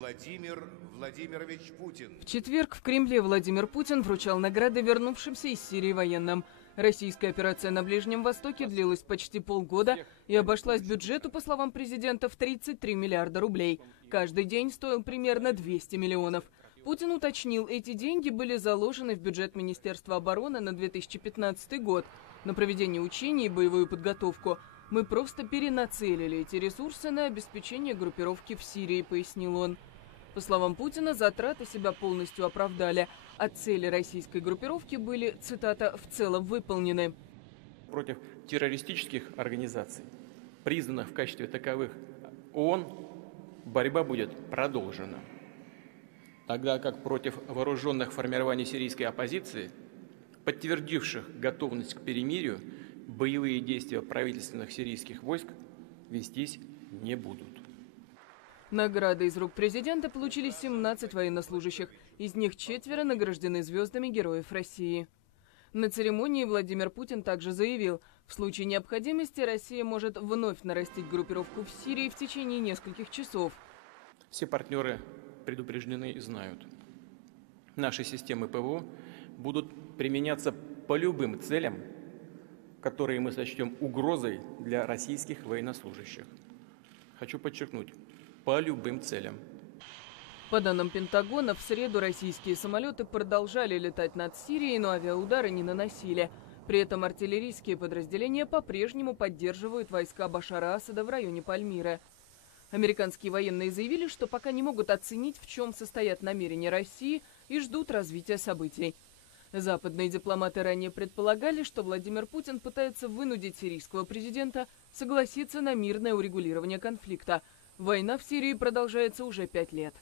Владимир Владимирович Путин. В четверг в Кремле Владимир Путин вручал награды вернувшимся из Сирии военным. Российская операция на Ближнем Востоке длилась почти полгода и обошлась бюджету, по словам президента, в 33 миллиарда рублей. Каждый день стоил примерно 200 миллионов. Путин уточнил, эти деньги были заложены в бюджет Министерства обороны на 2015 год. На проведение учений и боевую подготовку мы просто перенацелили эти ресурсы на обеспечение группировки в Сирии, пояснил он. По словам Путина, затраты себя полностью оправдали, а цели российской группировки были, цитата, «в целом выполнены». Против террористических организаций, признанных в качестве таковых ООН, борьба будет продолжена. Тогда как против вооруженных формирований сирийской оппозиции, подтвердивших готовность к перемирию, боевые действия правительственных сирийских войск вестись не будут. Награды из рук президента получили 17 военнослужащих. Из них 4 награждены звездами Героев России. На церемонии Владимир Путин также заявил, в случае необходимости Россия может вновь нарастить группировку в Сирии в течение нескольких часов. Все партнеры предупреждены и знают. Наши системы ПВО будут применяться по любым целям, которые мы сочтем угрозой для российских военнослужащих. Хочу подчеркнуть, по любым целям. По данным Пентагона, в среду российские самолеты продолжали летать над Сирией, но авиаудары не наносили. При этом артиллерийские подразделения по-прежнему поддерживают войска Башара Асада в районе Пальмиры. Американские военные заявили, что пока не могут оценить, в чем состоят намерения России, и ждут развития событий. Западные дипломаты ранее предполагали, что Владимир Путин пытается вынудить сирийского президента согласиться на мирное урегулирование конфликта. Война в Сирии продолжается уже 5 лет.